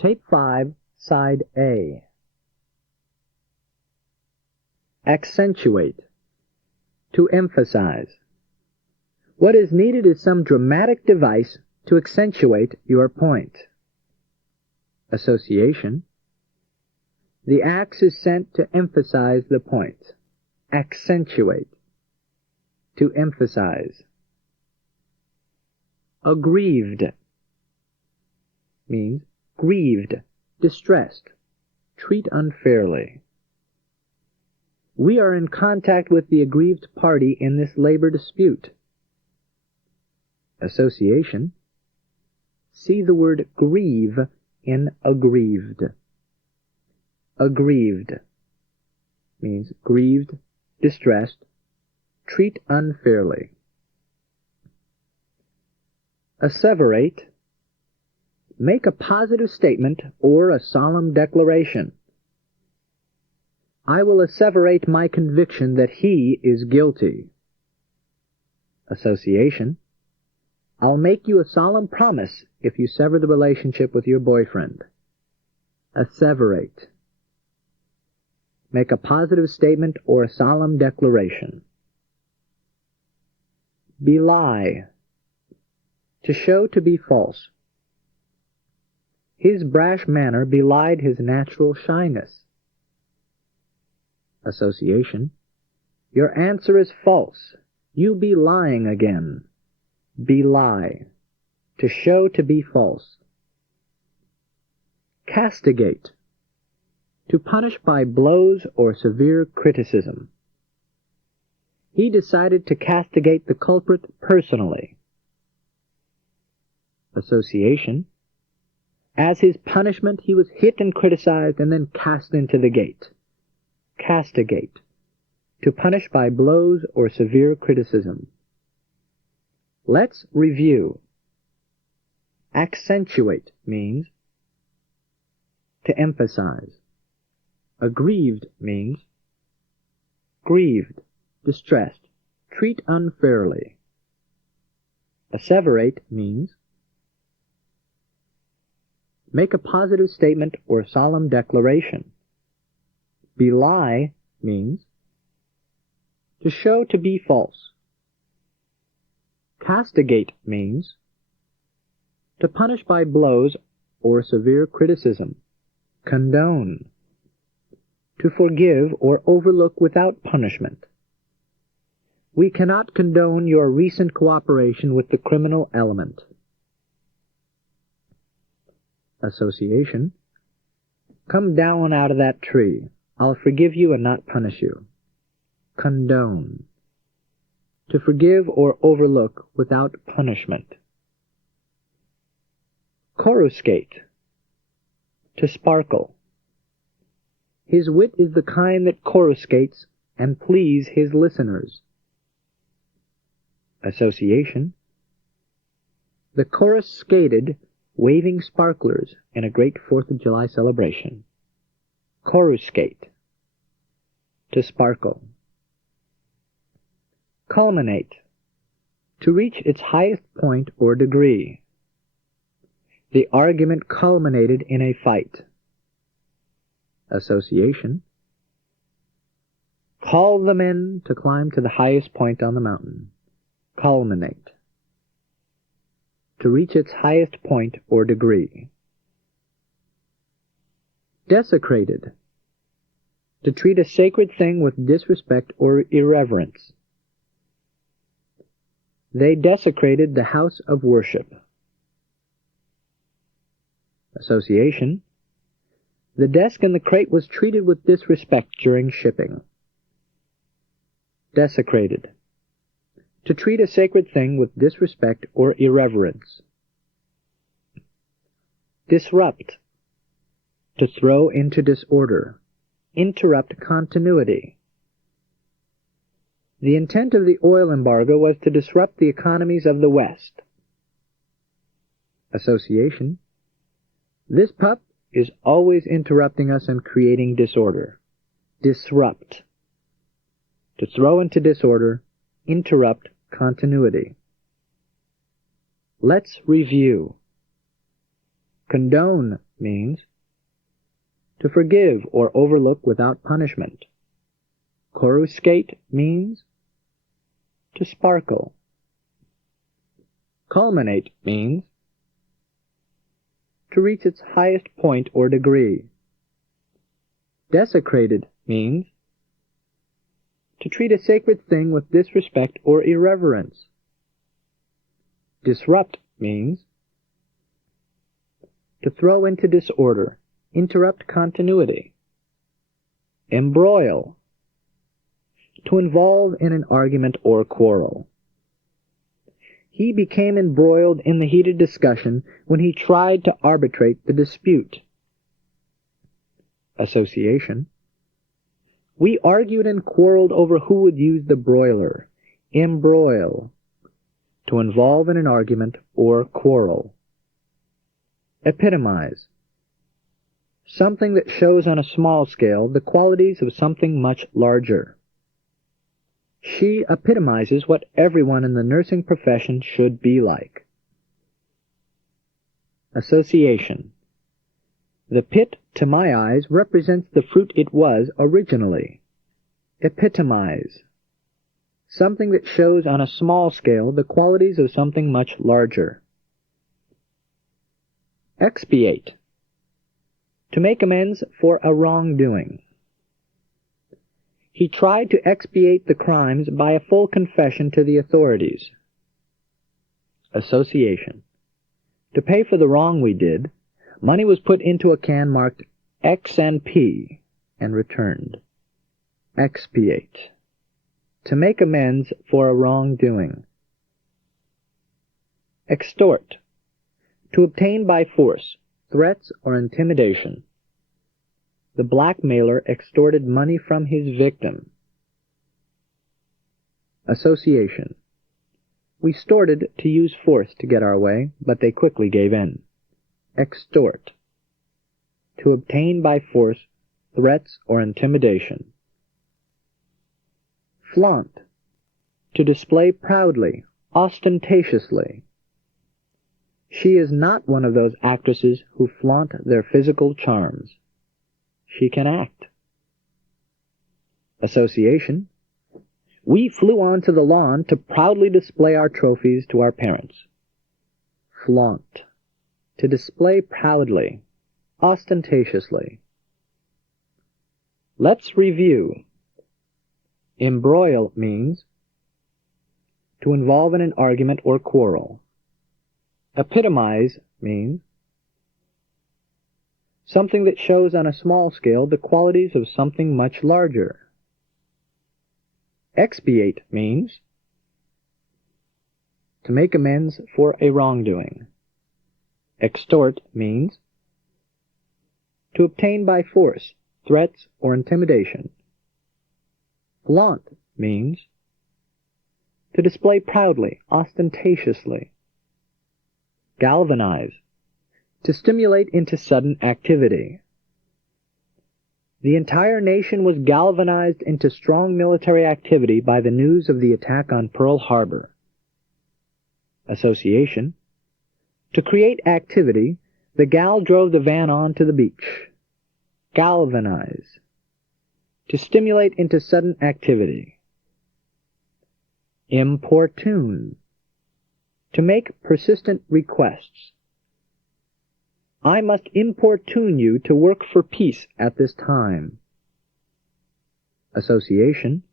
Tape 5, Side A. Accentuate. To emphasize. What is needed is some dramatic device to accentuate your point. Association. The axe is sent to emphasize the point. Accentuate. To emphasize. Aggrieved means grieved, distressed, treat unfairly. We are in contact with the aggrieved party in this labor dispute. Association. See the word grieve in aggrieved. Aggrieved means grieved, distressed, treat unfairly. Asseverate. Make a positive statement or a solemn declaration. I will asseverate my conviction that he is guilty. Association. I'll make you a solemn promise if you sever the relationship with your boyfriend. Asseverate. Make a positive statement or a solemn declaration. Belie. To show to be false. His brash manner belied his natural shyness. Association. Your answer is false. You be lying again. Belie. To show to be false. Castigate. To punish by blows or severe criticism. He decided to castigate the culprit personally. Association. As his punishment, he was hit and criticized and then cast into the gate. Castigate. To punish by blows or severe criticism. Let's review. Accentuate means to emphasize. Aggrieved means grieved, distressed, treat unfairly. Asseverate means make a positive statement or solemn declaration. Belie means to show to be false. Castigate means to punish by blows or severe criticism. Condone. To forgive or overlook without punishment. We cannot condone your recent cooperation with the criminal element. Association. Come down out of that tree. I'll forgive you and not punish you. Condone. To forgive or overlook without punishment. Coruscate. To sparkle. His wit is the kind that coruscates and please his listeners. Association. The chorus skated, waving sparklers in a great 4th of July celebration. Coruscate. To sparkle. Culminate. To reach its highest point or degree. The argument culminated in a fight. Association. Call the men to climb to the highest point on the mountain. Culminate. To reach its highest point or degree. Desecrated. To treat a sacred thing with disrespect or irreverence. They desecrated the house of worship. Association. The desk in the crate was treated with disrespect during shipping. Desecrated. To treat a sacred thing with disrespect or irreverence. Disrupt. To throw into disorder. Interrupt continuity. The intent of the oil embargo was to disrupt the economies of the West. Association. This pup is always interrupting us and creating disorder. Disrupt. To throw into disorder, interrupt continuity. Let's review. Condone means to forgive or overlook without punishment. Coruscate means to sparkle. Culminate means to reach its highest point or degree. Desecrated means to treat a sacred thing with disrespect or irreverence. Disrupt means to throw into disorder, interrupt continuity. Embroil, to involve in an argument or quarrel. He became embroiled in the heated discussion when he tried to arbitrate the dispute. Association. We argued and quarreled over who would use the broiler. Embroil, to involve in an argument or quarrel. Epitomize, something that shows on a small scale the qualities of something much larger. She epitomizes what everyone in the nursing profession should be like. Association. The pit, to my eyes, represents the fruit it was originally. Epitomize, something that shows on a small scale the qualities of something much larger. Expiate, to make amends for a wrongdoing. He tried to expiate the crimes by a full confession to the authorities. Association. To pay for the wrong we did, money was put into a can marked X and P and returned. Expiate, to make amends for a wrongdoing. Extort, to obtain by force, threats, or intimidation. The blackmailer extorted money from his victim. Association. We storted to use force to get our way, but they quickly gave in. Extort, to obtain by force, threats, or intimidation. Flaunt, to display proudly, ostentatiously. She is not one of those actresses who flaunt their physical charms. She can act. Association. We flew onto the lawn to proudly display our trophies to our parents. Flaunt, to display proudly, ostentatiously. Let's review. Embroil means to involve in an argument or quarrel. Epitomize means something that shows on a small scale the qualities of something much larger. Expiate means to make amends for a wrongdoing. Extort means to obtain by force, threats, or intimidation. Flaunt means to display proudly, ostentatiously. Galvanize, to stimulate into sudden activity. The entire nation was galvanized into strong military activity by the news of the attack on Pearl Harbor. Association. To create activity, the gal drove the van on to the beach. Galvanize, to stimulate into sudden activity. Importune, to make persistent requests. I must importune you to work for peace at this time. Association.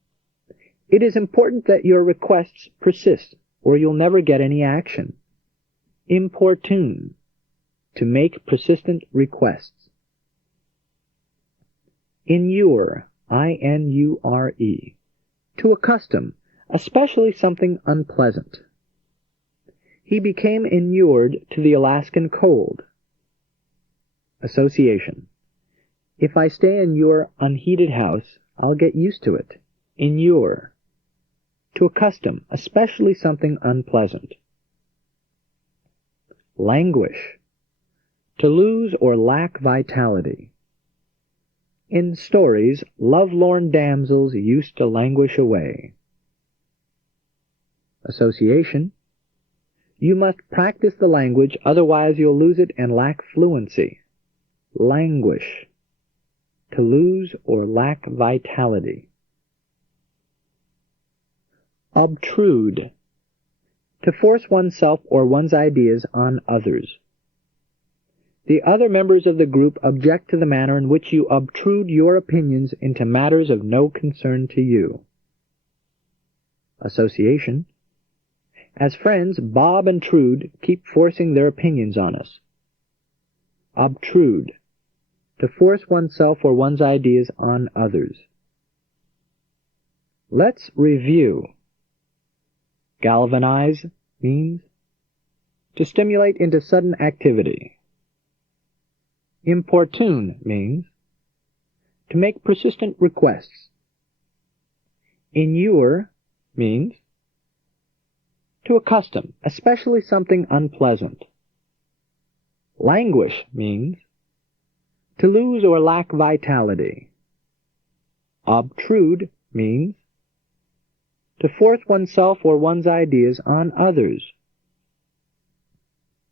It is important that your requests persist, or you'll never get any action. Importune, to make persistent requests. Inure, I-N-U-R-E, to accustom, especially something unpleasant. He became inured to the Alaskan cold. Association. If I stay in your unheated house, I'll get used to it. Inure, to accustom, especially something unpleasant. Languish, to lose or lack vitality. In stories, lovelorn damsels used to languish away. Association. You must practice the language, otherwise you'll lose it and lack fluency. languish, to lose or lack vitality. Obtrude, to force oneself or one's ideas on others. The other members of the group object to the manner in which you obtrude your opinions into matters of no concern to you. Association. As friends, Bob and Trude keep forcing their opinions on us. Obtrude, to force oneself or one's ideas on others. Let's review. Galvanize means to stimulate into sudden activity. Importune means to make persistent requests. Inure means to accustom, especially something unpleasant. Languish means to lose or lack vitality. Obtrude means to force oneself or one's ideas on others.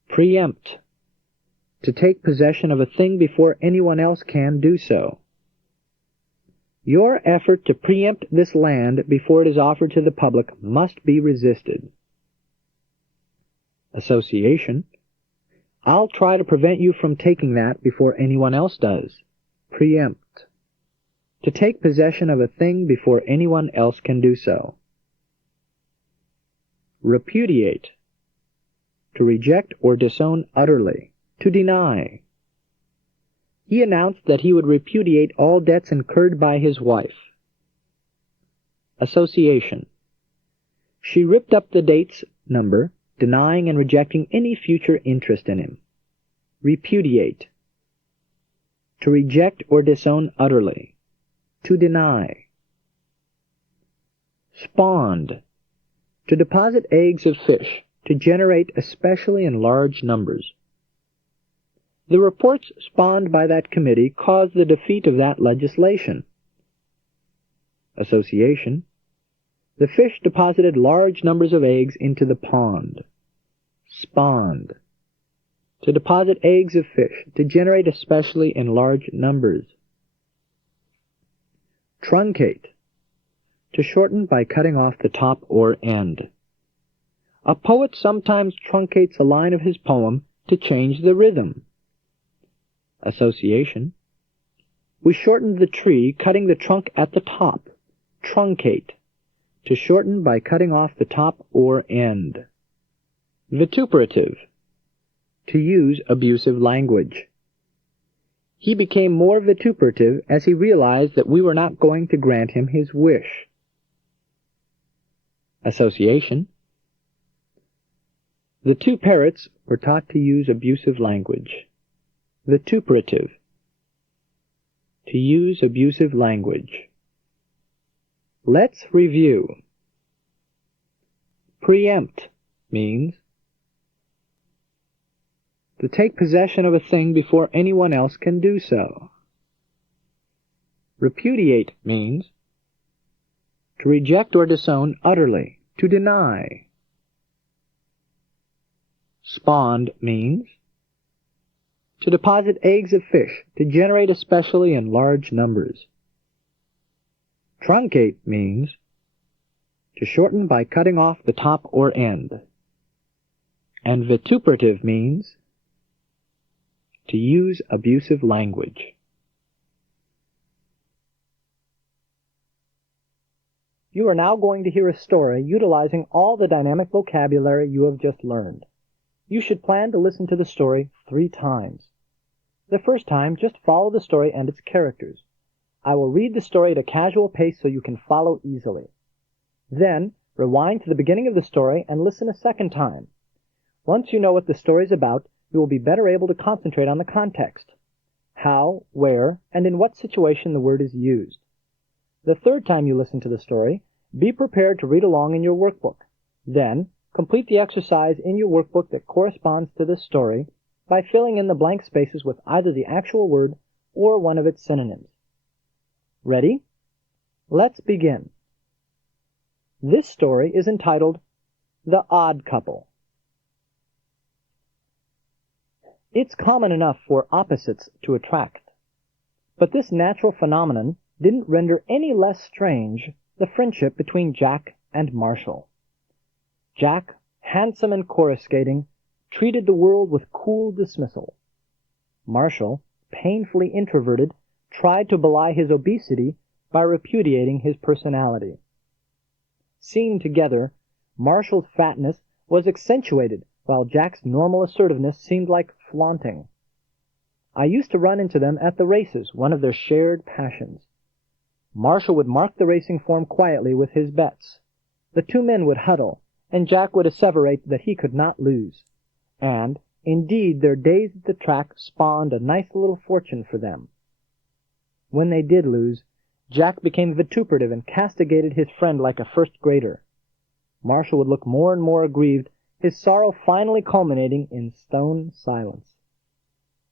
Preempt, to take possession of a thing before anyone else can do so. Your effort to preempt this land before it is offered to the public must be resisted. Association. I'll try to prevent you from taking that before anyone else does. Preempt, to take possession of a thing before anyone else can do so. Repudiate, to reject or disown utterly, to deny. He announced that he would repudiate all debts incurred by his wife. Association. She ripped up the date's number, denying and rejecting any future interest in him. Repudiate, to reject or disown utterly, to deny. Spawned, to deposit eggs of fish, to generate especially in large numbers. The reports spawned by that committee caused the defeat of that legislation. Association. The fish deposited large numbers of eggs into the pond. Spawned, to deposit eggs of fish, to generate especially in large numbers. Truncate, to shorten by cutting off the top or end. A poet sometimes truncates a line of his poem to change the rhythm. Association. We shortened the tree, cutting the trunk at the top. Truncate, to shorten by cutting off the top or end. Vituperative, to use abusive language. He became more vituperative as he realized that we were not going to grant him his wish. Association. The two parrots were taught to use abusive language. Vituperative, to use abusive language. Let's review. Preempt means to take possession of a thing before anyone else can do so. Repudiate means to reject or disown utterly, to deny. Spawned means to deposit eggs of fish, to generate especially in large numbers. Truncate means to shorten by cutting off the top or end. And vituperative means to use abusive language. You are now going to hear a story utilizing all the dynamic vocabulary you have just learned. You should plan to listen to the story 3 times. The first time, just follow the story and its characters. I will read the story at a casual pace so you can follow easily. Then, rewind to the beginning of the story and listen a second time. Once you know what the story is about, you will be better able to concentrate on the context, how, where, and in what situation the word is used. The third time you listen to the story, be prepared to read along in your workbook. Then, complete the exercise in your workbook that corresponds to this story by filling in the blank spaces with either the actual word or one of its synonyms. Ready? Let's begin. This story is entitled The Odd Couple. It's common enough for opposites to attract. But this natural phenomenon didn't render any less strange the friendship between Jack and Marshall. Jack, handsome and coruscating, treated the world with cool dismissal. Marshall, painfully introverted, tried to belie his obesity by repudiating his personality. Seen together, Marshall's fatness was accentuated, while Jack's normal assertiveness seemed like flaunting. I used to run into them at the races, one of their shared passions. Marshall would mark the racing form quietly with his bets. The two men would huddle, and Jack would asseverate that he could not lose. And, indeed, their days at the track spawned a nice little fortune for them. When they did lose, Jack became vituperative and castigated his friend like a first-grader. Marshall would look more and more aggrieved, his sorrow finally culminating in stone silence.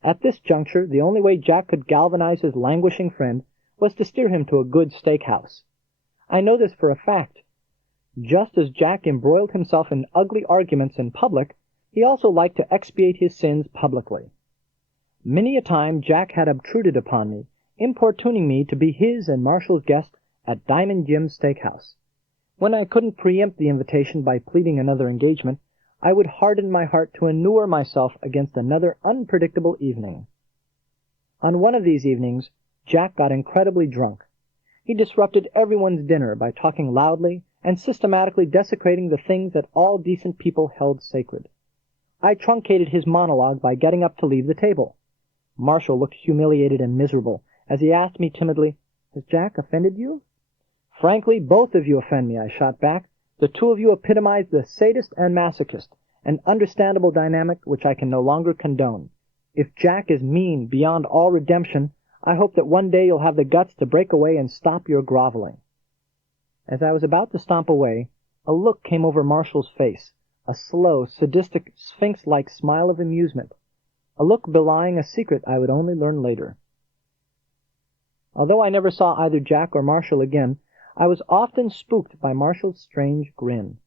At this juncture, the only way Jack could galvanize his languishing friend was to steer him to a good steakhouse. I know this for a fact. Just as Jack embroiled himself in ugly arguments in public, he also liked to expiate his sins publicly. Many a time Jack had obtruded upon me, importuning me to be his and Marshall's guest at Diamond Jim's steakhouse. When I couldn't preempt the invitation by pleading another engagement, I would harden my heart to inure myself against another unpredictable evening. On one of these evenings, Jack got incredibly drunk. He disrupted everyone's dinner by talking loudly and systematically desecrating the things that all decent people held sacred. I truncated his monologue by getting up to leave the table. Marshall looked humiliated and miserable as he asked me timidly, "Has Jack offended you?" "Frankly, both of you offend me," I shot back. "The two of you epitomize the sadist and masochist, an understandable dynamic which I can no longer condone. If Jack is mean beyond all redemption, I hope that one day you'll have the guts to break away and stop your groveling." As I was about to stomp away, a look came over Marshall's face, a slow, sadistic, sphinx-like smile of amusement, a look belying a secret I would only learn later. Although I never saw either Jack or Marshall again, I was often spooked by Marshall's strange grin.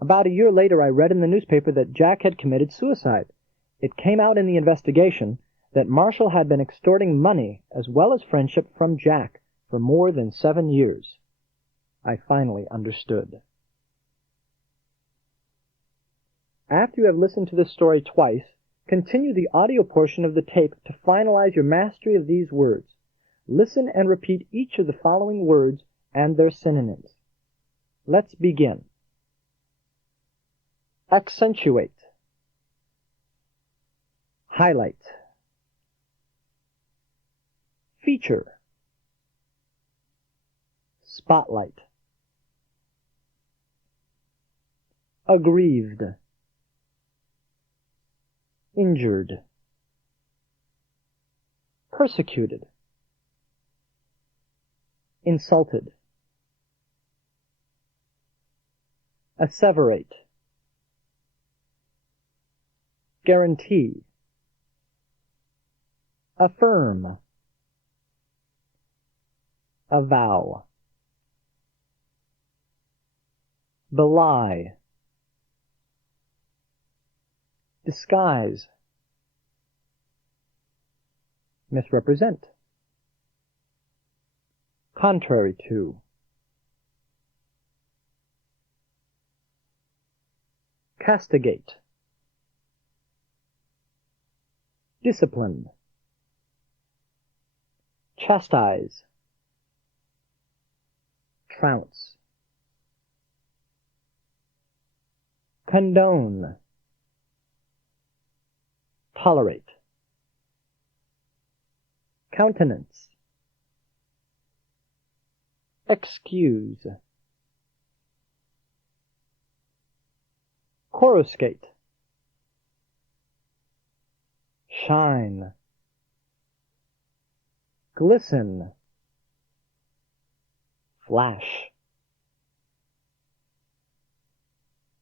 About a year later I read in the newspaper that Jack had committed suicide. It came out in the investigation that Marshall had been extorting money as well as friendship from Jack for more than 7 years. I finally understood. After you have listened to this story twice, continue the audio portion of the tape to finalize your mastery of these words. Listen and repeat each of the following words and their synonyms. Let's begin. Accentuate. Highlight. Feature. Spotlight. Aggrieved. Injured. Persecuted. Insulted. Asseverate. Guarantee. Affirm. Avow. Belie. Disguise. Misrepresent. Contrary to. Castigate. Discipline. Chastise. Trounce. Condone. Tolerate. Countenance. Excuse. Coruscate. Shine. Glisten. Flash.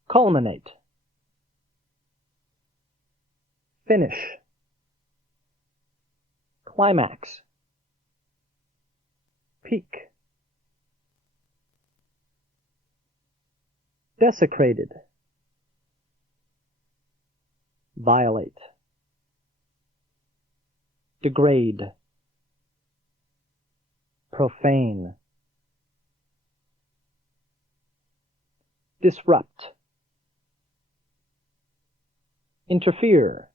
Culminate. Finish. Climax. Peak. Desecrated. Violate. degrade, profane, disrupt, interfere,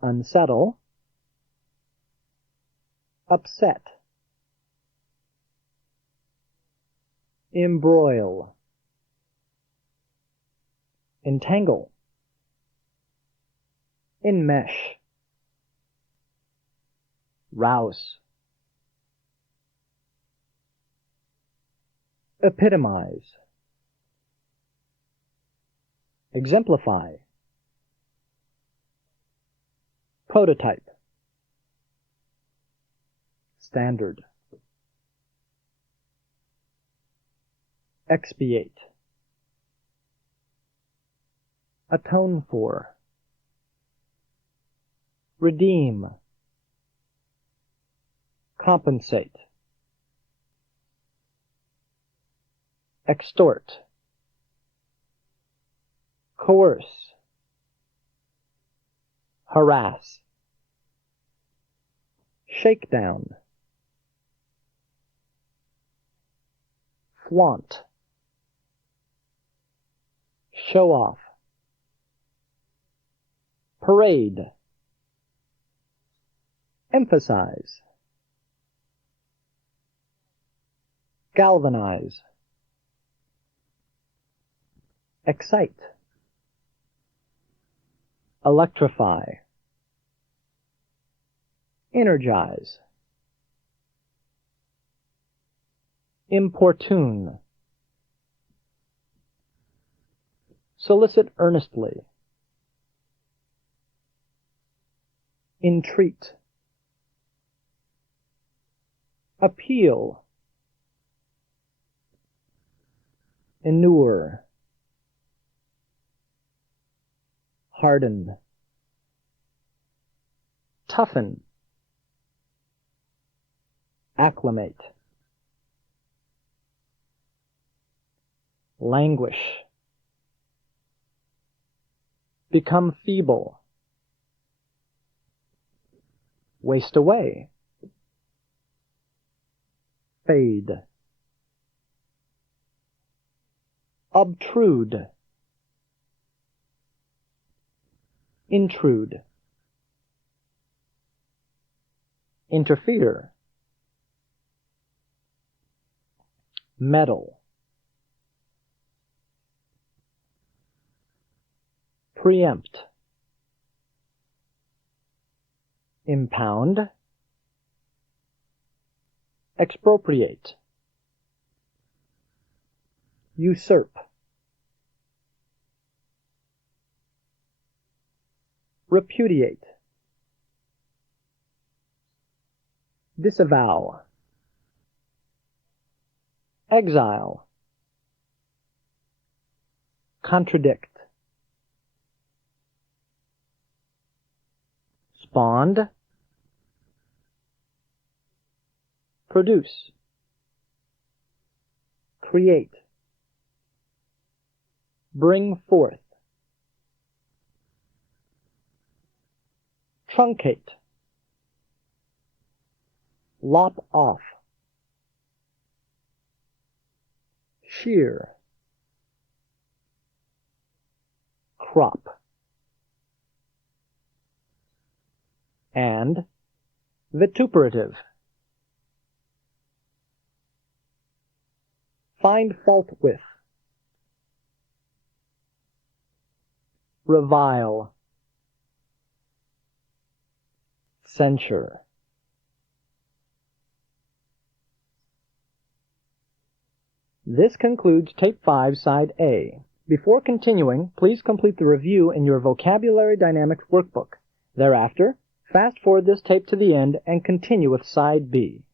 unsettle, upset, embroil, entangle, enmesh, rouse, epitomize, exemplify, prototype, standard, expiate, atone for, redeem, compensate, extort, coerce, harass, shakedown, flaunt, show off, parade, emphasize, galvanize, excite, electrify, energize, importune, solicit earnestly, entreat, appeal, inure, harden, toughen, acclimate, languish, become feeble, waste away, fade, obtrude, intrude, interfere, meddle, preempt, impound, expropriate, usurp, repudiate, disavow, exile, contradict, spawned, produce, create, bring forth, truncate, lop off, shear, crop, and vituperative, find fault with, revile, censure. This concludes Tape 5, Side A. Before continuing, please complete the review in your Vocabulary Dynamics workbook. Thereafter, fast forward this tape to the end and continue with Side B.